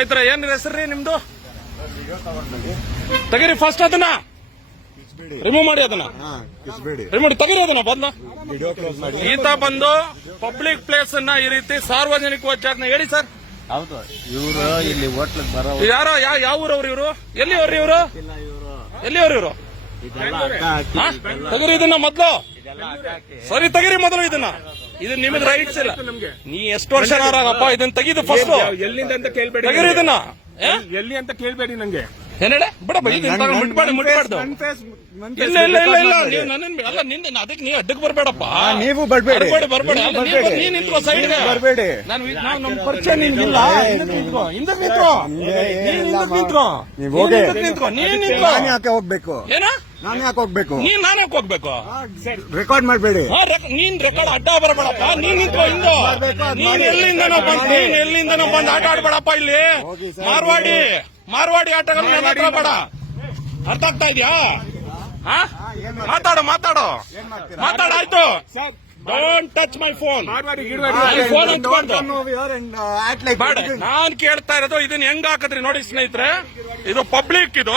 ಇದ್ರ ಏನ್ ಹೆಸರ್ರಿ ನಿಮ್ದು? ತೆಗೀರಿ ಫಸ್ಟ್ ಅದನ್ನ. ರಿಮೂವ್ ಮಾಡಿ ಅದನ್ನ. ರಿಮೂವ್ ಮಾಡಿ ತೆಗೀರಿ ಅದನ್ನ ಬಂದ. ಈತ ಬಂದು ಪಬ್ಲಿಕ್ ಪ್ಲೇಸ್ ಅನ್ನ ಈ ರೀತಿ ಸಾರ್ವಜನಿಕ ವಚನ ಹೇಳಿ ಸರ್. ಹೌದು ಇವರು ಇಲ್ಲಿ ಹೋಟ್ಲಿಗೆ ಬರೋ ಯಾರೋ ಯಾವ ಊರವ್ರು ಇವರು? ಎಲ್ಲಿ ಅವ್ರಿ ಇವರು? ಎಲ್ಲಿ ಅವ್ರು ಇವರು ತೆಗೀರಿ ಇದನ್ನ ಮೊದ್ಲು. ಸರಿ ತೆಗೀರಿ ಮೊದಲು ಇದನ್ನ. ಇದು ನಿಮಗೆ ರೈಟ್ಸ್ ಇಲ್ಲ. ನೀ ಎಷ್ಟು ವರ್ಷ ಇದನ್ನ ತೆಗೀದು ಫಸ್ಟ್ ಎಲ್ಲಿಂದ ಅಂತ ಕೇಳ್ಬೇಡಿ ತೆಗೀರಿ ಇದನ್ನ. ಎಲ್ಲಿ ಅಂತ ಕೇಳ್ಬೇಡಿ ನಂಗೆ ಬಿಡಪ್ಪ ಮುಟ್ಬಾರ್ದು ಇಲ್ಲ ಇಲ್ಲ ಇಲ್ಲ ಇಲ್ಲ. ನೀವು ನನ್ನ ಅಲ್ಲ ನಿನ್ನ ಅದಕ್ಕೆ ನೀವು ಅಡ್ಡಕ್ಕೆ ಬರ್ಬೇಡಪ್ಪ. ನೀವು ಬರ್ಬೇಡಿ. ನೀನ್ ನಿಂತ್ಕೋ ಬರಬೇಡಿ. ನಾನು ಇದ್- ನಾವು ನಮ್ಮ ಪರಿಚಯ ನಿನ್ಗಿಲ್ಲ ಹಿಂದಕ್ಕೆ ನಿಂತ್ಕೋ ಹಿಂದಕ್ಕೆ ನಿಂತ್ಕೋ. ನಿಮ್ಗೆ ನೀನ್ ಏನಿಲ್ಲ ಹಿಂದಕ್ಕೆ ಮಾ- ನಿಂತ್ಕೋ. ನೀನ್ ನಿಂತ್ಕೋ. ನೀನ್ ನಿಂತ್ಕೋ. ನಾನು ಯಾಕೆ ಹೋಗ್ಬೇಕು? ಏನ? ನಾನು ಯಾಕೆ ಹೋಗ್ಬೇಕು? ನೀನ್ ನಾನು ಯಾಕೆ ಹೋಗ್ಬೇಕು? ರೆಕಾರ್ಡ್ ಮಾಡಬೇಡಿ. ಹಾ, ರೆಕ್- ನೀನ್ ರೆಕಾರ್ಡ್ ಅಡ್ಡ ಬರಬೇಡಪ್ಪ. ನೀನ್ ನಿಂತ್ಕೋ ಹಿಂದೆ. ಮಾಡ್ಬೇಕು, ಅದ್ ನೀನ್ ಮಾಡಿ. ಎಲ್ಲಿಂದನೋ ಬಂದ್ ನೀನ್ ಎಲ್ಲಿಂದನೋ ಬಂದ್ ಆಟ ಆಡ್ಬೇಡಪ್ಪ ಇಲ್ಲಿ. ಹೋಗಿ ಸರ್, ಮಾರ್ವಾಡಿ. ಮಾರ್ವಾಡಿ ಆಟಗಳು ನನ್ನ ಹತ್ರ ಬೇಡ. ಅರ್ಥ ಆಗ್ತಾ ಇದ್ಯಾ? ಹಾ? ಮಾತಾಡು ಮಾತಾಡು. ಮಾತಾಡು ಆಯ್ತು. Don't touch my phone like ಬೇಡ. ನಾನ್ ಕೇಳ್ತಾ ಇರೋದು ಇದನ್ನ ಹೆಂಗ್ ಹಾಕದ್ರಿ ನೋಡಿ ಸ್ನೇಹಿತರೆ. ಇದು ಪಬ್ಲಿಕ್ ಇದು.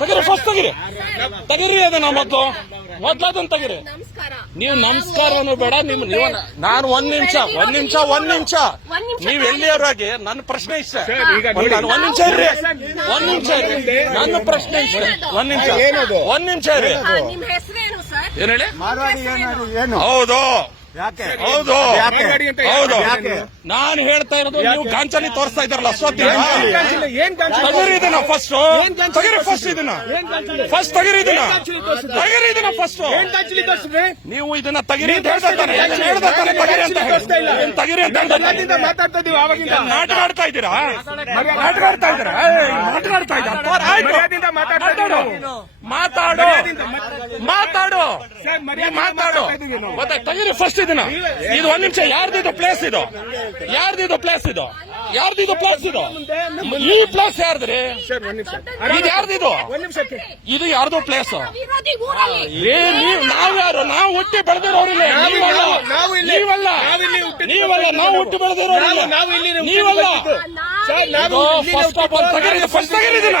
ತೆಗಿರಿ ಫಸ್ಟ್ ತೆಗಿರಿ. ತೆಗಿರಿ ಅದನ್ನ ಮೊದಲು. ಮೊದ್ಲು ಅದನ್ನ ತೆಗಿರಿ. ನಮಸ್ಕಾರ. ನೀವು ನಮಸ್ಕಾರನು ಬೇಡ ನಿಮ್ ನೀವು ನಾನು ಒಂದ್ ನಿಮಿಷ ಒಂದ್ ನಿಮಿಷ ಒಂದ್ ನಿಮಿಷ. ನೀವು ಎಲ್ಲಿಯವರಾಗಿ ನನ್ನ ಪ್ರಶ್ನೆ ಇಷ್ಟ. ಒಂದ್ ನಿಮಿಷ ಇರ್ರಿ ಒಂದ್ ನಿಮಿಷ ಇರ್ರಿ ನನ್ನ ಪ್ರಶ್ನೆ ಇಷ್ಟ. ಒಂದ್ ನಿಮಿಷ. ಏನದು? ಒಂದ್ ನಿಮಿಷ ಇರ್ರಿ ಏನ್ ಹೇಳಿ? ಹೌದು. ಹೌದು. ಯಾಕೆ? ಹೌದು. ಯಾಕೆ? ನಾನು ಹೇಳ್ತಾ ಇರೋದು ನೀವು ಗಾಂಚಲಿ ತೋರಿಸ್ತಾ ಇದ್ದಾರಲ್ಲ ಇದನ್ನ ಫಸ್ಟ್ ತಗಿರಿ ಫಸ್ಟ್ ಇದನ್ನ. ಫಸ್ಟ್ ತಗಿರಿ ಇದನ್ನ. ತಗಿರಿ ಇದನ್ನ ಫಸ್ಟ್? ನೀವು ಇದನ್ನ ತಗಿರಿ ಅಂತ ಹೇಳ್ತಾ ಇದ್ದಾನೆ. ಹೇಳ್ತಾ ಇದ್ದಾನೆ? ತಗಿರಿ ಅಂತ ತಗಿರಿ ಅಂತ. ಮಾತಾಡ್ತಾ ಇದೀವಿ ಆವಾಗಿಂದ ನಾಟಕ ಆಡ್ತಾ ಇದ್ದೀರಾ? ನಾಟಕ ಆಡ್ತಾ ಇದ್ದೀರಾ? ನಾಟಕ ಆಡ್ತಾ ಇದ್ದೀರಾ? ಮಾತಾಡೋ. ಮಾತಾಡೋ. ಮಾತಾಡು. ಮಾತಾಡು. ಮತ್ತೆ ತೆಗೀರಿ ಫಸ್ಟ್ ಇದನ್ನ ಇದು ಒಂದ್ ನಿಮಿಷ ಯಾರ್ದಿದು ಪ್ಲೇಸ್ ಇದು? ಯಾರ್ದಿದು ಪ್ಲೇಸ್ ಇದು? ಯಾರ್ದಿದು ಪ್ಲೇಸ್ ಇದು? ಈ ಪ್ಲೇಸ್ ಯಾರ್ದ್ರಿ? ಸರ್ ಒಂದ್ ನಿಮಿಷ. ಇದು ಯಾರ್ದಿದು ಒಂದ್ ನಿಮಿಷಕ್ಕೆ. ಇದು ಯಾರ್ದು ಪ್ಲೇಸ್ ನೀವ್ ನಾವ್ ಯಾರು? ನಾವು ಹುಟ್ಟಿ ಬೆಳೆದಿರೋರಿಲ್ಲ ನಾವು- ನೀವಲ್ಲ. ನಾವು- ನಾವು ನೀವಲ್ಲ. ನಾವು ಇಲ್ಲಿ ಹುಟ್ಟಿದ್ದು ನೀವಲ್ಲ. ನಾವು ಹುಟ್ಟಿ ಬೆಳೆದಿರೋರಿಲ್ಲ ನಾವು- ನಾವು ಇಲ್ಲಿ. ನೀವಲ್ಲ ಸರ್, ನಾವು ಇಲ್ಲಿ ಫಸ್ಟ್ ಆಫ್ ಆಲ್ ತಗರಿ ಫಸ್ಟ್ ತಗರಿದಿನ?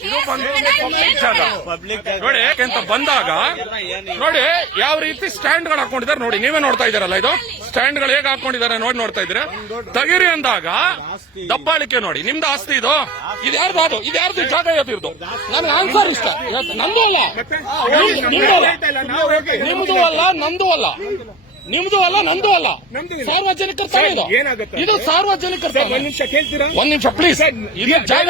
ಇದು ಬಂದು ಪಬ್ಲಿಕ್ ಜಾಗ. ಪಬ್ಲಿಕ್ ನೋಡಿ ಯಾಕೆಂತ ಬಂದಾಗ ನೋಡಿ ಯಾವ ರೀತಿ ಸ್ಟ್ಯಾಂಡ್ಗಳು ಹಾಕೊಂಡಿದ್ದಾರೆ ನೋಡಿ ನೀವೇ ನೋಡ್ತಾ ಇದ್ದೀರಲ್ಲ ಇದು? ಸ್ಟ್ಯಾಂಡ್ಗಳು ಹೇಗೆ ಹಾಕೊಂಡಿದ್ದಾರೆ ನೋಡಿ ನೋಡ್ತಾ ಇದ್ರೆ ತಗಿರಿ ಅಂದಾಗ ದಬ್ಬಾಳಿಕೆ ನೋಡಿ ನಿಮ್ದು ಆಸ್ತಿ ಇದು? ಇದು ಯಾರ್ದು ಅದು? ಇದು ಯಾರ್ದು ಜಾಗ ಯಾವ್ದು ನನ್ಗೆ ಆನ್ಸರ್ ಇಷ್ಟ. ನಂದು ಅಲ್ಲ. ನಿಮ್- ನಿಮ್ದು ಅಲ್ಲ. ನಂದು ಅಲ್ಲ. ನಿಮ್ದು ಅಲ್ಲ ನಂದು ಅಲ್ಲ. ಸಾರ್ವಜನಿಕರ ಇದು. ಸಾರ್ವಜನಿಕರ. ಒಂದ್ ನಿಮಿಷ ಕೇಳ್ತೀರಾ? ಒಂದ್ ನಿಮಿಷ ಪ್ಲೀಸ್ ಜಾಗ?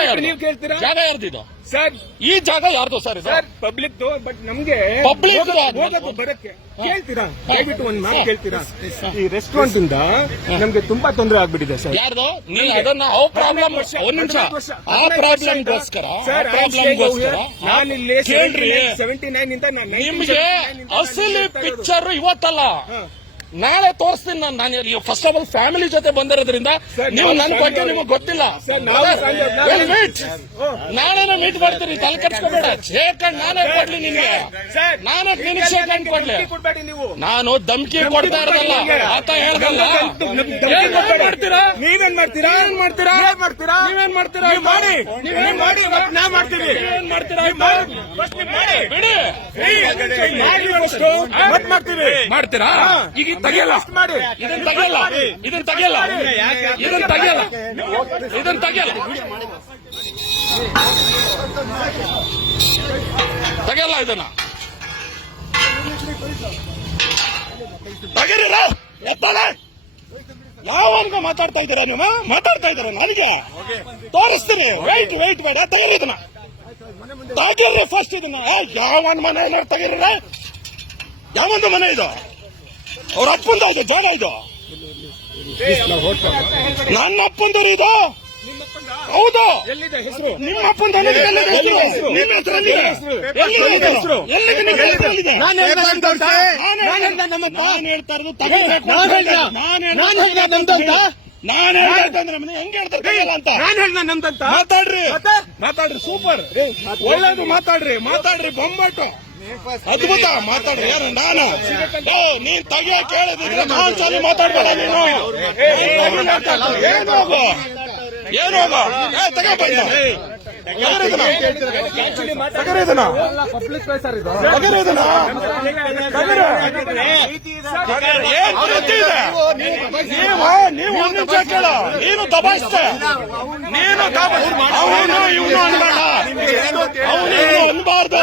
ಜಾಗ ಯಾರ್ದಿದು ಸರ್ ಈ ಜಾಗ ಯಾರ್ದು ಸರ್ ಇದು? ಸರ್ ಪಬ್ಲಿಕ್ ಬಟ್ ನಮ್ಗೆ ಪಬ್ಲಿಕ್ ಅದು. ಹೋಗಕ್ಕೆ ಬರಕ್ಕೆ. ಕೇಳ್ತೀರಾ? ದಯವಿಟ್ಟು ಒಂದ್ ಮಾತು ಕೇಳ್ತೀರಾ? ಈ ರೆಸ್ಟೋರೆಂಟ್ ಇಂದ ನಮ್ಗೆ ತುಂಬಾ ತೊಂದರೆ ಆಗ್ಬಿಟ್ಟಿದೆ ಸರ್. ಯಾರ್ದು? ನೀವು ಅದನ್ನ ಅವ್ ಪ್ರಾಬ್ಲಮ್ ಒಂದ್ ನಿಮಿಷ. ಆ ಪ್ರಾಬ್ಲಮ್ಗೋಸ್ಕರ ಆ ಸರ್ ಪ್ರಾಬ್ಲಮ್ಗೋಸ್ಕರ ನಾನು ಇಲ್ಲಿ ಕೇಳ್ರಿ. ಸೆವೆಂಟಿ ನೈನ್ ಇಂದ ನಾನು ನಿಮ್ಗೆ ಅಸಲಿ ಪಿಕ್ಚರ್ ಇವತ್ತಲ್ಲ. ನಾಳೆ ತೋರಿಸ್ತೀನಿ ನಾನು. ನಾನು ಫಸ್ಟ್ ಆಫ್ ಆಲ್ ಫ್ಯಾಮಿಲಿ ಜೊತೆ ಬಂದಿರೋದ್ರಿಂದ ನೀವು ನನ್ನ ಬಗ್ಗೆ ನಿಮಗೆ ಗೊತ್ತಿಲ್ಲ. ಮೀಟ್ ನಾಳೆನೇ ಮೀಟ್ ಮಾಡ್ತೀರಿ ತಲೆ ಕೆಡ್ಸ್ಕೋಬೇಡ. ಶೇಖಂಡ್ ನಾನೇ ಕೊಡ್ಲಿ ನಿಮಗೆ. ನಾನು ನಾನೇ ನಿನಗೆ ಶೇಖಂಡ್ ಕೊಡ್ಲಿ? ನಾನು ಧಮ್ಕಿ ಕೊಡ್ತಾ ಇರಲ್ಲ ಆತ ಹೇಳ್ದಲ್ಲ. ಏನ್. ಮಾಡ್ತೀರಾ? ನೀವೇನ್ ಮಾಡ್ತೀರಾ? ಏನ್ ಮಾಡ್ತೀರಾ? ನೀವೇನ್ ಮಾಡ್ತೀರಾ? ನೀವೇನ್ ಮಾಡ್ತೀರಾ? ಮಾಡಿ. ನೀವೇನ್ ಮಾಡಿ. ನಾ ಮಾಡ್ತೀನಿ ಏನ್ ಮಾಡ್ತೀರಾ? ಬಿಡಿ. ಮಾಡ್ತೀವಿ. ಮಾಡ್ತೀರಾ? ಈಗ ತೆಗಿಯಲ್ಲ. ಇದನ್ನ ತೆಗೆಯಲ್ಲ. ಇದನ್ನ ತೆಗೆಯಲ್ಲ. ಇದನ್ನ ತೆಗೆಯಲ್ಲ. ಇದನ್ನ ತೆಗೆಯಲ್ಲ. ತೆಗೆಯಲ್ಲ ಇದನ್ನ. ತೆಗೀರಿರ ಎತ್ತಾಳೆ ಯಾವಾಗ ಮಾತಾಡ್ತಾ ಇದ್ದೀರಾ ನೀವು ಮಾತಾಡ್ತಾ ಇದ್ದೀರಾ ನನಗೆ? ತೋರಿಸ್ತೀನಿ. ವೈಟ್ ವೈಟ್ ಬೇಡ ತಗಿರಿ ಇದನ್ನ. ತಗಿರ್ರಿ ಫಸ್ಟ್ ಇದನ್ನ. ಯಾವ ಯಾವನ್ ಮನೆ ತೆಗೀರಿ ಯಾವೊಂದು ಮನೆ ಇದು? ಅವ್ರ ಅಪ್ಪಂದ ಇದು ಜಾಗ ಇದು. ನನ್ನ ಅಪ್ಪಂದರು ಇದು? ಹೌದು. ನಿಮ್ಮ ಅಪ್ಪಂದ? ನಿಮ್ಮ ಹೆಸರು? ನಾನು? ನಾನು ನಾನು ಹೇಳ್ದ ನಮ್ಮತ್ತ? ನಾನು ಹೇಳ್ತಾ ಇರೋದು ತಗೊಳ್ಬೇಕು ಅಂತ ನಾನು ಹೇಳ್ದ? ನಾನು ಹೇಳ್ದ ನಾನು ಹೇಳ್ದ ನಮ್ದು ಅಂತ? ನಾನು ಹೇಳ್ತಾ ಇದ್ರೆ ನಮ್ಮನ್ನ ಹೆಂಗ್ ಹೇಳ್ತಾರೆ ಅಂತ? ನಾನು ಹೇಳ್ದ ನಮ್ದಂತ ಮಾತಾಡ್ರಿ? ಮಾತಾಡ್ರಿ ಸೂಪರ್. ಒಳ್ಳೇದು ಮಾತಾಡ್ರಿ ಮಾತಾಡ್ರಿ ಬೊಂಬಾಟು. ಅದ್ಭುತ ಮಾತಾಡ್ರಿ ಯಾರು ನಾನು ನೀನ್ ತಗೋ ಕೇಳಿದ್ರೆ ನಾನ್ ಚಾಲಿ ಮಾತಾಡ್ಬೇಡ ನೀನು ಏನು ಹೋಗು ಏನು ಹೋಗು ಏ ತಗೋ ಬಂದ ಪಬ್ಲಿಕ್ ಪ್ಲೇಸ್ ಇದು. ಏನ್ ನೀವು ನೀವು ಒಂದ್ ನಿಮಿಷ ಕೇಳು ನೀನು ದಬಾಯಿಸ್ತೆ ನೀನು ಅವನು ಇವನು ಅನ್ಬೇಡ ಅವನು ಅನ್ಬಾರ್ದು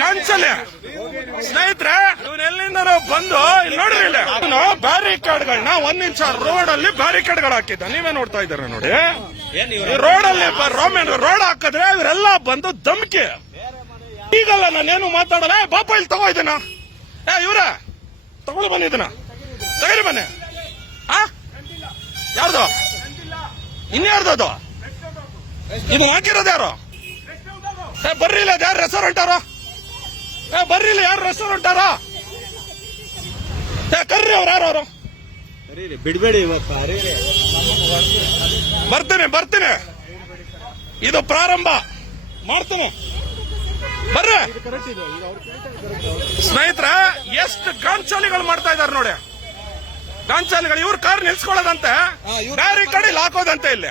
ಗಂಚಲೆ. ಸ್ನೇಹಿತರೆ ಇವನ್ ಎಲ್ಲಿಂದ ಬಂದು ಇಲ್ಲಿ ನೋಡ್ರಿ ಇಲ್ಲಿ. ಅವನು ಬ್ಯಾರಿಕೇಡ್ಗಳನ್ನ ಒಂದ್ ನಿಮಿಷ ರೋಡ್ ಅಲ್ಲಿ ಬ್ಯಾರಿಕೇಡ್ಗಳು ಹಾಕಿದ್ದ. ನೀವೇ ನೋಡ್ತಾ ಇದ್ದೀರಾ ನೋಡಿ. ರೋಡ್ ಅಲ್ಲಿ ರೋಮನ್ ರೋಡ್ ಹಾಕಿದ್ರೆ ಇವರೆಲ್ಲ ಬಂದು ಧಮ್ಕಿ. ಈಗಲ್ಲ ನಾನೇನು ಮಾತಾಡಲ್ಲ. ಬಾಪ, ಇಲ್ಲಿ ತಗೋ ಇದನ್ನ. ಏ, ಇವ್ರ ತಗೊಂಡು ಬನ್ನಿ ಇದನ್ನ. ತಗರಿ ಬನ್ನಿ. ಯಾರ್ದು? ಇನ್ಯಾರ್ದು ಅದು? ಇದು ಹಾಕಿರೋದು ಯಾರು? ಬರ್ರಿ ಇಲ್ಲ ಯಾರು ರೆಸ್ಟೋರೆಂಟ್ ಬರ್ರಿ ಇಲ್ಲ ಯಾರು ರೆಸ್ಟೋರೆಂಟ್ ಅವರ? ಏ ಕರ್ರಿ ಅವ್ರು ಯಾರು ಅವರು? ಬಿಡ್ಬೇಡಿ ಬರ್ತೇನೆ ಬರ್ತೀನಿ ಬರ್ತೀನಿ. ಇದು ಪ್ರಾರಂಭ. ಮಾಡ್ತೀನಿ. ಬರ್ರಿ. ಸ್ನೇಹಿತರ ಎಷ್ಟು ಗಾಂಚಾಲಿಗಳು ಮಾಡ್ತಾ ಇದಾರೆ ನೋಡಿ. ಗಾಂಚಾಲಿಗಳು ಇವ್ರ ಕಾರ್ ನಿಲ್ಸ್ಕೊಳ್ಳೋದಂತೆ ಯಾರಿ ಇಲ್ಲಿ ಹಾಕೋದಂತೆ ಇಲ್ಲಿ.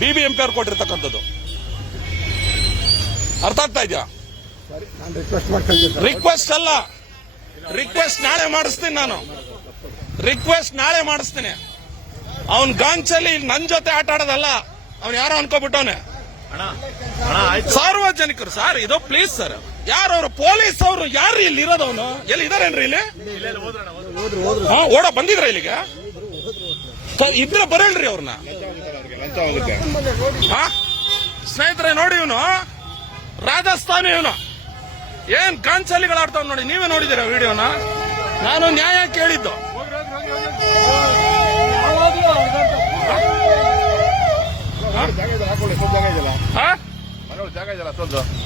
ಬಿ ಬಿ ಎಂ ಪಿ ಅವ್ರು ಕೊಟ್ಟಿರ್ತಕ್ಕಂಥದ್ದು. ಅರ್ಥ ಆಗ್ತಾ ಇದೆಯಾ? ನಾನು ರಿಕ್ವೆಸ್ಟ್ ಅಲ್ಲ. ರಿಕ್ವೆಸ್ಟ್ ನಾಳೆ ಮಾಡಿಸ್ತೀನಿ ನಾನು. ರಿಕ್ವೆಸ್ಟ್ ನಾಳೆ ಮಾಡಿಸ್ತೀನಿ. ಅವನ್ ಗಾಂಚಲ್ಲಿ ನನ್ ಜೊತೆ ಆಟ ಆಡೋದಲ್ಲ ಅವ್ನು ಯಾರೋ ಅನ್ಕೋಬಿಟ್ಟವನೆ. ಸಾರ್ವಜನಿಕರು ಸರ್ ಇದು ಪ್ಲೀಸ್ ಸರ್ ಯಾರು ಅವರು? ಪೊಲೀಸ್ ಅವರು ಯಾರು ಇಲ್ಲಿ ಇರೋದವನು ಎಲ್ಲಿ ಇದಾರೇನ್ರಿ ಇಲ್ಲಿ? ಹಾ ಓಡ ಬಂದಿದ್ರ ಇಲ್ಲಿಗೆ? ಇದ್ರೆ ಬರಲ್ರಿ ಅವ್ರನ್ನ ಹಾ ಸ್ನೇಹಿತರೆ, ನೋಡಿ ಇವನು ರಾಜಸ್ಥಾನಿ ಇವನು. ಏನ್ ಕಾಂಚಲಿಗಳಾಡ್ತಾವ್ ನೋಡಿ, ನೀವೇ ನೋಡಿದಿರ ವಿಡಿಯೋನ? ನಾನು ನ್ಯಾಯ ಕೇಳಿದ್ದು.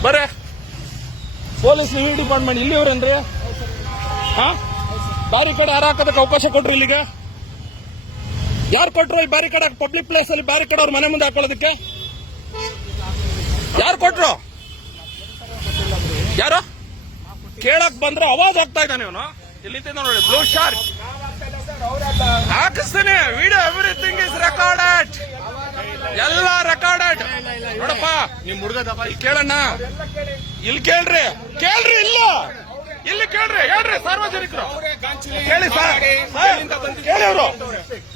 ಬರ. ಪೊಲೀಸ್ ಡಿಪಾರ್ಟ್ಮೆಂಟ್ ಇಲ್ಲಿವ್ರೇನ್ರಿ ಹಾ ಬ್ಯಾರಿಕೇಡ್ ಯಾರು ಹಾಕೋದಕ್ಕೆ ಅವಕಾಶ ಕೊಟ್ರಿ ಇಲ್ಲಿಗೆ? ಯಾರು ಕೊಟ್ರು ಈ ಬ್ಯಾರಿಕೇಡ್ ಪಬ್ಲಿಕ್ ಪ್ಲೇಸ್ ಅಲ್ಲಿ ಬ್ಯಾರಿಕೇಡ್ ಅವ್ರ ಮನೆ ಮುಂದೆ ಹಾಕೊಳ್ಳೋದಕ್ಕೆ? ಯಾರು ಕೊಟ್ರು? ಯಾರು? ಕೇಳಕ್ ಬಂದ್ರೆ ಅವಾಜ್ ಆಗ್ತಾ ಇದ್ದಾನೆ ಇವನು. ಇಲ್ಲಿ ನೋಡಿ ಬ್ಲೂ ಶಾರ್ಕ್. ಹಾಕಿಸ್ತೀನಿ. ವಿಡಿಯೋ ಎವ್ರಿಥಿಂಗ್ ಇಸ್ ರೆಕಾರ್ಡೆಡ್ ಎಲ್ಲ ರೆಕಾರ್ಡೆಡ್ ನೋಡಪ್ಪ ನಿಮ್ ಹುಡುಗ ದಬ ಇಲ್ಲಿ ಕೇಳಣ್ಣ. ಇಲ್ಲಿ ಕೇಳ್ರಿ. ಕೇಳ್ರಿ ಇಲ್ಲ. ಇಲ್ಲಿ ಕೇಳ್ರಿ. ಹೇಳ್ರಿ ಸಾರ್ವಜನಿಕರು. ಕೇಳಿ ಸರ್, ಕೇಳಿ ಅವರು.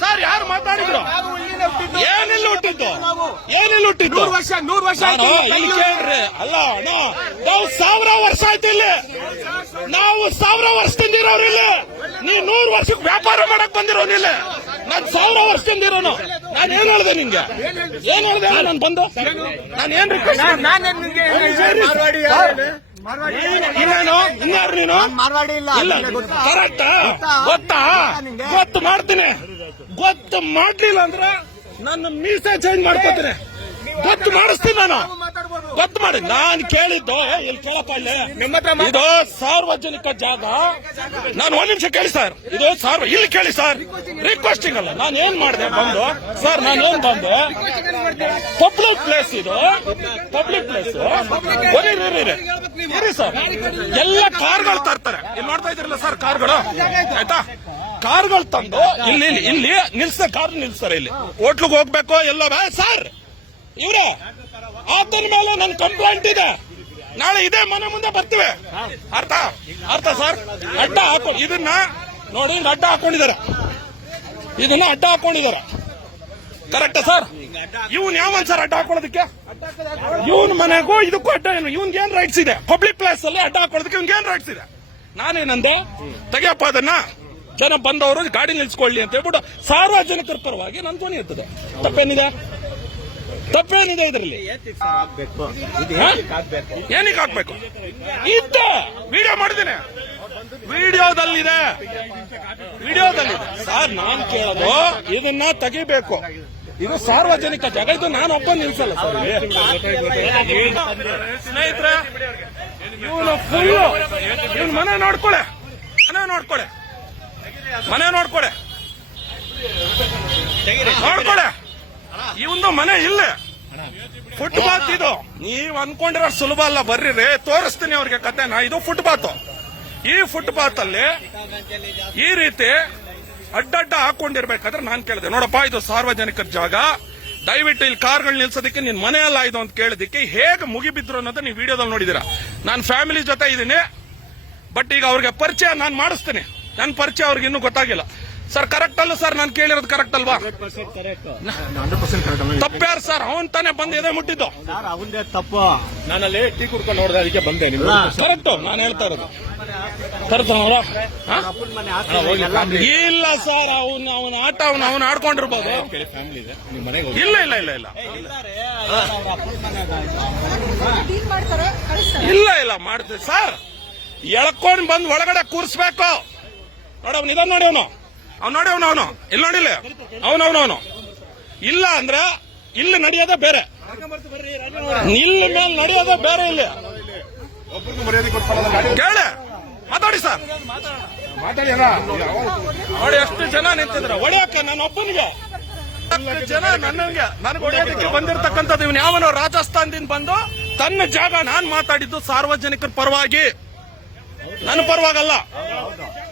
ಸರ್ ಯಾರು ಮಾತಾಡಿದ್ರು? ಏನಿಲ್ಲ ಹುಟ್ಟಿದ್ದು? ಏನಿಲ್ಲ ಹುಟ್ಟಿದ್ದು? ನೂರು ವರ್ಷ ನೂರು ವರ್ಷ ಕೇಳ್ರಿ. ಅಲ್ಲ ನಾವು ಸಾವಿರ ವರ್ಷ ಆಯ್ತು ಇಲ್ಲಿ. ನಾವು ಸಾವಿರ ವರ್ಷದಿಂದ ಇರೋರು ಇಲ್ಲಿ. ನೀವ್ ನೂರು ವರ್ಷಕ್ಕೆ ವ್ಯಾಪಾರ ಮಾಡಕ್ ಬಂದಿರೋನು ಇಲ್ಲಿ. ನಾನು ಸಾವಿರ ವರ್ಷದಿಂದ ಇರೋನು. ನಾನು ಏನ್ ಹೇಳ್ದೆ ನಿಂಗೆ? ಏನ್ ಹೇಳ್ದೆ? ನಾನು ಬಂದು? ನಾನು ಏನ್ ರಿಕ್ವೆಸ್ಟ್ ಇನ್ನೇನು ಇನ್ಯಾರು ನೀನು? ಇಲ್ಲ ಕರೆಕ್ಟ್ ಗೊತ್ತಾ? ಗೊತ್ತು ಮಾಡ್ತೀನಿ. ಗೊತ್ತು ಮಾಡ್ಲಿಲ್ಲ ಅಂದ್ರೆ ನನ್ನ ಮೀಸೆ ಚೇಂಜ್ ಮಾಡ್ಕೋತೀನಿ. ಗೊತ್ತು ಮಾಡಿಸ್ತೀನಿ ನಾನು. ಗೊತ್ತು ಮಾಡಿ. ನಾನು ಕೇಳಿದ್ದು ಇಲ್ಲಿ ಕೇಳಪ್ಪ ಇಲ್ಲಿ. ಇದು ಸಾರ್ವಜನಿಕ ಜಾಗ. ನಾನು ಒಂದ್ ನಿಮಿಷ ಕೇಳಿ ಸರ್ ಇದು ಸಾರ್ವ ಇಲ್ಲಿ ಕೇಳಿ ಸರ್ ರಿಕ್ವೆಸ್ಟಿಂಗ್ ಅಲ್ಲ. ನಾನು ಏನ್ ಮಾಡಿದೆ ಬಂದು? ಸರ್ ನಾನು ಏನ್ ಬಂದು? ಪಬ್ಲಿಕ್ ಪ್ಲೇಸ್ ಇದು. ಪಬ್ಲಿಕ್ ಪ್ಲೇಸ್ ಇರಿ ಸರ್ ಎಲ್ಲ ಕಾರ್ಗಳು ತರ್ತಾರೆ. ಇಲ್ಲಿ ನೋಡ್ತಾ ಇದ್ರಲ್ಲ ಸರ್ ಕಾರ್ಗಳು ಆಯ್ತಾ? ಕಾರ್ಗಳು ತಂದು ಇಲ್ಲಿ ಇಲ್ಲಿ- ನಿಲ್ಸ ಕಾರ್ ನಿಲ್ಸ್ತಾರೆ ಇಲ್ಲಿ. ಹೋಟ್ಲಿಗೆ ಹೋಗ್ಬೇಕು ಎಲ್ಲ ಸರ್. ಇವ್ರೆ ಆತನ ಮೇಲೆ ನನ್ ಕಂಪ್ಲೇಂಟ್ ಇದೆ. ನಾಳೆ ಇದೇ ಮನೆ ಮುಂದೆ ಬರ್ತೀವಿ. ಅರ್ಥ? ಅರ್ಥ ಸರ್? ಅಡ್ಡ ಹಾಕೊ ಇದನ್ನ ನೋಡಿ ಅಡ್ಡ ಹಾಕೊಂಡಿದ್ದಾರೆ. ಇದನ್ನ ಅಡ್ಡ ಹಾಕೊಂಡಿದ್ದಾರೆ. Correct sir? ಇವನ್ ಯಾವನ್ ಸರ್ ಅಡ್ಡ ಹಾಕೊಳ್ಳೋದಕ್ಕೆ? ಇವನ್ ಮನೆಗೂ ಇದಕ್ಕೂ ಅಡ್ಡ ಏನು? ಇವನ್ಗೆ ಏನ್ ರೈಟ್ಸ್ ಇದೆ? ಪಬ್ಲಿಕ್ ಪ್ಲೇಸ್ ಅಲ್ಲಿ ಅಡ್ಡ ಹಾಕೊಳ್ಳೋದಕ್ಕೆ ಇವನ್ ಏನ್ ರೈಟ್ಸ್ ಇದೆ? ನಾನೇನಂದೆ? ತೆಗಿಯಪ್ಪ ಅದನ್ನ? ಜನ ಬಂದವರು ಗಾಡಿ ನಿಲ್ಸ್ಕೊಳ್ಳಿ ಅಂತ ಹೇಳ್ಬಿಟ್ಟು ಸಾರ್ವಜನಿಕರ ಪರವಾಗಿ ನನ್ ಧ್ವನಿ ಇರ್ತದೆ ತಪ್ಪೇನಿದೆ? ತಪ್ಪೇನಿದೆ ಇದರಲ್ಲಿ? ಏನಕ್ಕೆ ಹಾಕ್ಬೇಕು? ಇದ್ದೆ! ವಿಡಿಯೋ ಮಾಡಿದ್ದೀನಿ. ವಿಡಿಯೋದಲ್ಲಿದೆ. ವಿಡಿಯೋದಲ್ಲಿದೆ. ಸರ್, ನಾನು ಕೇಳೋದು, ಇದನ್ನ ತೆಗಿಬೇಕು. ಇದು ಸಾರ್ವಜನಿಕ ಜಾಗ. ಇದು ನಾನು ಒಬ್ಬ ನಿಲ್ಸಲ್ಲ ಸರ್ ಸ್ನೇಹಿತರೆ, ಇವನು ಫುಲ್ಲು ಇವನ್ ಮನೆ ನೋಡ್ಕೊಳೆ. ಮನೆ ನೋಡ್ಕೊಳೆ. ಮನೆ ನೋಡ್ಕೊಡೆ. ನೋಡ್ಕೊಡೆ. ಇವಂದು ಮನೆ ಇಲ್ಲ. ಫುಟ್ಪಾತ್ ಇದು. ನೀವ್ ಅನ್ಕೊಂಡಿರೋ ಸುಲಭ ಅಲ್ಲ, ಬರ್ರಿ ರೀ, ತೋರಿಸ್ತೀನಿ ಅವ್ರಿಗೆ ಕತೆನ ಇದು ಫುಟ್ಪಾತ್ ಈ ಫುಟ್ಪಾತ್ ಅಲ್ಲಿ ಈ ರೀತಿ ಅಡ್ಡಡ್ಡ ಹಾಕೊಂಡಿರ್ಬೇಕಾದ್ರೆ ನಾನ್ ಕೇಳಿದೆ. ನೋಡಪ್ಪ, ಇದು ಸಾರ್ವಜನಿಕರ ಜಾಗ. ದಯವಿಟ್ಟು ಇಲ್ಲಿ ಕಾರ್ಗಳು ನಿಲ್ಸೋದಕ್ಕೆ ನಿನ್ ಮನೆ ಅಲ್ಲ ಇದು ಅಂತ ಕೇಳಿದಕ್ಕೆ ಹೇಗೆ ಮುಗಿಬಿದ್ರು ಅನ್ನೋದು ನೀವು ವಿಡಿಯೋದಲ್ಲಿ ನೋಡಿದೀರ. ನಾನು ಫ್ಯಾಮಿಲಿ ಜೊತೆ ಇದ್ದೀನಿ. ಬಟ್ ಈಗ ಅವ್ರಿಗೆ ಪರಿಚಯ ನಾನು ಮಾಡಿಸ್ತೀನಿ. ನನ್ನ ಪರಿಚಯ ಅವ್ರಿಗೆ ಇನ್ನೂ ಗೊತ್ತಾಗಿಲ್ಲ. ಸರ್ ಕರೆಕ್ಟ್ ಅಲ್ಲ ಸರ್ ನಾನು ಕೇಳಿರೋದು ಕರೆಕ್ಟ್ ಅಲ್ವಾ? ತಪ್ಪ್ಯಾರು ಸರ್ ಅವನ್ ತಾನೇ ಬಂದು ಎದೆ ಮುಟ್ಟಿದ್ದು. ಸರ್ ಅವಂದೇ ತಪ್ಪು. ನಾನಲ್ಲಿ ಟೀ ಕುಡ್ಕೊಂಡು ನೋಡಿದೆ ಅದಕ್ಕೆ ಬಂದೆ ನಿಮ್ಮ ಕರೆಕ್ಟ್ ನಾನು ಹೇಳ್ತಾ ಇರೋದು. ಇಲ್ಲ ಸರ್ ಅವನ್ ಅವನ ಆಟ ಅವನ್ ಅವನ್ ಆಡ್ಕೊಂಡಿರ್ಬೋದು. ಫ್ಯಾಮಿಲಿ ಇದೆ. ನಿಮ್ಮ ಮನೆಗೆ ಇಲ್ಲ ಇಲ್ಲ ಇಲ್ಲ ಇಲ್ಲ. ಇಲ್ಲ ಇಲ್ಲ ಮಾಡ್ತೀವಿ. ಸರ್ ಎಳ್ಕೊಂಡ್ ಬಂದ್ ಒಳಗಡೆ ಕೂರ್ಸ್ಬೇಕು. ನೋಡಿ, ಅವ್ನು ಅವನು. ನೋಡಿ ಅವನು ಅವನು. ಇಲ್ಲಿ. ನೋಡಿಲ್ಲ ಅವನು ಅವನು. ಇಲ್ಲ ಅಂದ್ರೆ ಇಲ್ಲಿ ನಡೆಯೋದೇ ಬೇರೆ. ಇಲ್ಲಿ ಮೇಲೆ ನಡೆಯೋದೇ ಬೇರೆ ಇಲ್ಲಿ. ಕೇಳಿ. ಮಾತಾಡಿ ಸರ್. ನೋಡಿ ಎಷ್ಟು ಜನ ನಿಂತಿದ್ರ. ಒಡೆಯಕ್ಕ ನನ್ನ ಒಬ್ಬನಿಗೆ. ಜನ ನನ್ನಂಗೆ. ನನಗೆ ಹೊಡೆಯೋದಕ್ಕೆ ಬಂದಿರತಕ್ಕಂಥದ್ದು ಇವನು ಯಾವನೋ ರಾಜಸ್ಥಾನದಿಂದ ಬಂದು ತನ್ನ ಜಾಗ ನಾನು ಮಾತಾಡಿದ್ದು ಸಾರ್ವಜನಿಕರ ಪರವಾಗಿ. ನನ್ನ ಪರವಾಗಲ್ಲ.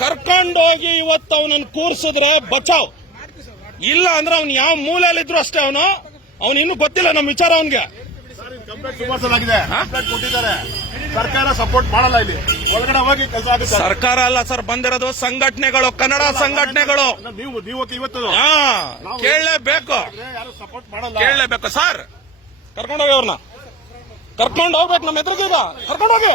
ಕರ್ಕೊಂಡೋಗಿ ಇವತ್ತು ಅವನನ್ನು ಕೂರಿಸಿದ್ರೆ ಬಚಾವ್. ಇಲ್ಲ ಅಂದ್ರೆ ಅವ್ನು ಯಾವ ಮೂಲೆಯಲ್ಲಿದ್ರು ಅಷ್ಟೇ ಅವನು. ಅವನು ಇನ್ನೂ ಗೊತ್ತಿಲ್ಲ ನಮ್ಮ ವಿಚಾರ ಅವನ್ಗೆ. ಸರ್ಕಾರ ಸಪೋರ್ಟ್ ಮಾಡಲ್ಲ ಇಲ್ಲಿ. ಒಳಗಡೆ ಹೋಗಿ ಕೆಲಸ ಆಗುತ್ತೆ ಸರ್ಕಾರ ಅಲ್ಲ ಸರ್ ಬಂದಿರೋದು ಸಂಘಟನೆಗಳು ಕನ್ನಡ ಸಂಘಟನೆಗಳು. ನೀವು ನೀವು ಇವತ್ತು. ಹಾ ಕೇಳಲೇಬೇಕು. ಸಪೋರ್ಟ್ ಮಾಡಲ್ಲ. ಕೇಳಲೇಬೇಕು ಸರ್. ಕರ್ಕೊಂಡೋಗಿ ಅವ್ರನ್ನ. ಕರ್ಕೊಂಡು ಹೋಗ್ಬೇಕು ನಮ್ಮ ಎದುರಿಗೀಗ. ಕರ್ಕೊಂಡೋಗಿ.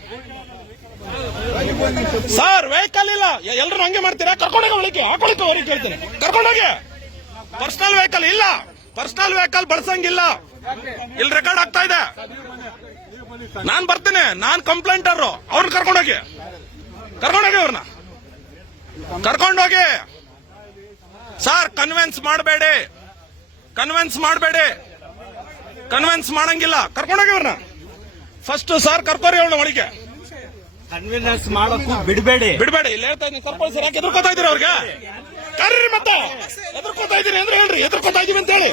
ಸರ್ ವೆಹಿಕಲ್ ಇಲ್ಲ. ಎಲ್ಲರೂ ಹಂಗೆ ಮಾಡ್ತೀರಾ? ಕರ್ಕೊಂಡೋಗಿ ಒಳಗೆ ಹಾಕೊಳಕ್ಕೆ ಅವ್ರಿಗೆ ಕೇಳ್ತೀನಿ. ಕರ್ಕೊಂಡೋಗಿ ಪರ್ಸನಲ್ ವೆಹಿಕಲ್ ಇಲ್ಲ. ಪರ್ಸನಲ್ ವೆಹಿಕಲ್ ಬಳಸಂಗಿಲ್ಲ. ಇಲ್ಲಿ ರೆಕಾರ್ಡ್ ಆಗ್ತಾ ಇದೆ. ನಾನ್ ಬರ್ತೀನಿ. ನಾನ್ ಕಂಪ್ಲೇಂಟರ್ ಅವ್ರನ್ನ ಕರ್ಕೊಂಡೋಗಿ ಕರ್ಕೊಂಡೋಗಿ ಅವ್ರನ್ನ. ಕರ್ಕೊಂಡೋಗಿ ಸರ್ ಕನ್ವಿನ್ಸ್ ಮಾಡಬೇಡಿ. ಕನ್ವಿನ್ಸ್ ಮಾಡಬೇಡಿ. ಕನ್ವಿನ್ಸ್ ಮಾಡಂಗಿಲ್ಲ. ಕರ್ಕೊಂಡೋಗಿ ಅವ್ರನ್ನ. ಫಸ್ಟ್ ಸರ್ ಕರ್ಕೋರಿ ಅವಳ ಒಳಗೆ. ಕನ್ವಿನ್ಸ್ ಮಾಡಕ್ಕೂ ಬಿಡಬೇಡಿ. ಬಿಡಬೇಡಿ. ಇಲ್ಲಿ ಹೇಳ್ತಾ ಇದ್ದೀನಿ ಕಂಪಲ್ಸರಿ ಸರ್ ಯಾಕೆ ಎದುರ್ಕೋತಾ ಇದ್ದೀರ ಅವ್ರಿಗೆ? ಕರ್ರಿ ಮತ್ತೆ. ಎದುರ್ಕೋತಾ ಇದ್ದೀನಿ ಅಂದ್ರೆ ಹೇಳ್ರಿ ಎದುರ್ಕೋತಾ ಇದೀವಿ ಅಂತ ಹೇಳಿ.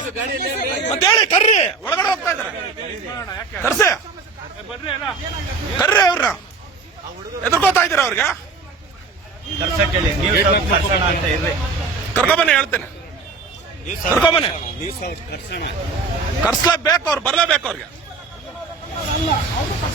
ಮತ್ತೆ ಹೇಳಿ ಕರ್ರಿ. ಒಳಗಡೆ ಹೋಗ್ತಾ ಇದಾರೆ ಕರ್ಸಿ. ಕರ್ರಿ ಅವ್ರನ್ನ ಎದುರ್ಕೋತಾ ಇದ್ದೀರ ಅವ್ರಿಗೆ? ಕರ್ಕೊಂಬನೆ ನೀವು ಸ್ವಲ್ಪ ಕರ್ಸೋಣ ಅಂತ ಇರ್ರಿ. ಕರ್ಕೊಂಬನ್ನಿ ಹೇಳ್ತೇನೆ. ಕರ್ಕೊಂಬನೆ ಕರ್ಸ್ಲೇಬೇಕು ಅವ್ರು ಬರ್ಲೇಬೇಕು ಅವ್ರಿಗೆ.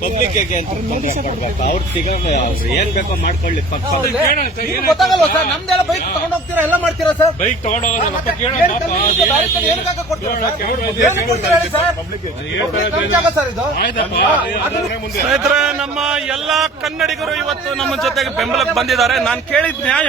ಪಬ್ಲಿಕ್ ಅವ್ರ ಅವ್ರು ಏನ್ ಬೇಕೋ ಮಾಡ್ಕೊಳ್ಳಿ. ಗೊತ್ತಾಗಲ್ವಾ ಸರ್? ನಮ್ದೆಲ್ಲ ಬೈಕ್ ತಗೊಂಡ್ ಹೋಗ್ತೀರಾ? ಎಲ್ಲ ಮಾಡ್ತೀರಾ ಸರ್? ಬೈಕ್ ತಗೊಂಡ್ ಸ್ನೇಹಿತರೆ ನಮ್ಮ ಎಲ್ಲಾ ಕನ್ನಡಿಗರು ಇವತ್ತು ನಮ್ಮ ಜೊತೆಗೆ ಬೆಂಬಲಕ್ಕೆ ಬಂದಿದ್ದಾರೆ. ನಾನು ಕೇಳಿದ ನ್ಯಾಯ.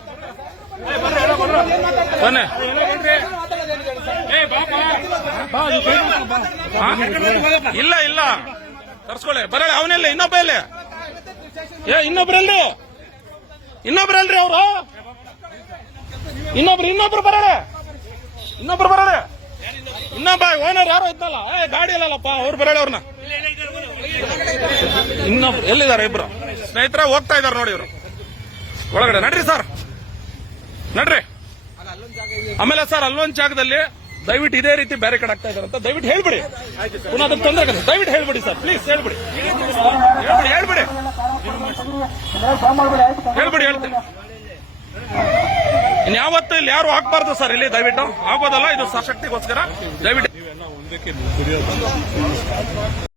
ಇಲ್ಲ ಇಲ್ಲ. ತರ್ಸ್ಕೊಳ್ಳಿ. ಬರಲ್ಲ ಅವನೆಲ್ಲ ಇನ್ನೊಬ್ಬ ಇಲ್ಲಿ ಏ, ಇನ್ನೊಬ್ರಲ್ಲಿ? ಇನ್ನೊಬ್ರಲ್ರಿ ಅವರು? ಇನ್ನೊಬ್ರು ಇನ್ನೊಬ್ರು ಬರಳೆ ಇನ್ನೊಬ್ರು ಬರಳೆ ಇನ್ನೊಬ್ಬ, ಓನರ್ ಯಾರು ಇದ್ದಲ್ಲ ಏ, ಗಾಡಿ ಇಲ್ಲಲ್ಲಪ್ಪ ಅವ್ರು ಬರಳೆ ಅವ್ರನ್ನ. ಇನ್ನೊಬ್ರು, ಎಲ್ಲಿದ್ದಾರೆ ಇಬ್ರು? ಸ್ನೇಹಿತರ, ಹೋಗ್ತಾ ಇದಾರೆ ನೋಡಿ ಇವರು. ಒಳಗಡೆ ನಡ್ರಿ ಸರ್. ನಡ್ರಿ. ಆಮೇಲೆ ಸರ್, ಅಲ್ಲೊಂದ್ ಜಾಗದಲ್ಲಿ ದಯವಿಟ್ಟು ಇದೇ ರೀತಿ ಬ್ಯಾರಿಕೇಡ್ ಆಗ್ತಾ ಇದಾರೆ ಅಂತ ದಯವಿಟ್ಟು ಹೇಳ್ಬಿಡಿ. ಪುನಃ ಅದಕ್ಕೆ ತೊಂದರೆ ಆಗುತ್ತೆ ದಯವಿಟ್ಟು ಹೇಳ್ಬಿಡಿ ಸರ್ ಪ್ಲೀಸ್ ಹೇಳ್ಬಿಡಿ. ಹೇಳ್ಬಿಡಿ ಹೇಳ್ಬಿಡಿ. ಹೇಳ್ತೀನಿ. ಇನ್ಯಾವತ್ತು ಇಲ್ಲಿ ಯಾರು ಹಾಕ್ಬಾರ್ದು ಸರ್ ಇಲ್ಲಿ, ದಯವಿಟ್ಟು. ಆಗೋದಲ್ಲ ಇದು ಸಶಕ್ತಿಗೋಸ್ಕರ. ದಯವಿಟ್ಟು